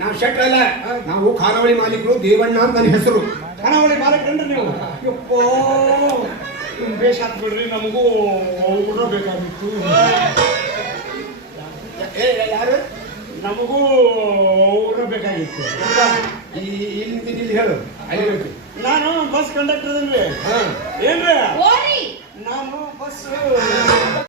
ನಾವು ಶೆಟ್ರ್ ಅಲ್ಲ, ನಾವು ಖಾನಾವಳಿ ಮಾಲೀಕರು ದೇವಣ್ಣ ಅಂತ ನನ್ನ ಹೆಸರು. ಖಾನಾವಳಿ ಮಾಲೀಕರನ್ರಿ ನೀವು? ಯಪ್ಪೋ ಬೇಷ್ ಆತ್ ಬಿಡ್ರಿ, ನಮಗೂ ಊಟ ಬೇಕಾಗಿತ್ತು. ಯಾರು? ನಮಗೂ ಊಟ ಬೇಕಾಗಿತ್ತು. ಇಲ್ಲಿ ಹೇಳು. ಅಲ್ಲಿ ಹೇಳ್ತೀನಿ. ನಾನು ಬಸ್ ಕಂಡಕ್ಟರ್ ಅದೇನ್ರಿ? ಏನ್ರಿ? ನಾನು ಬಸ್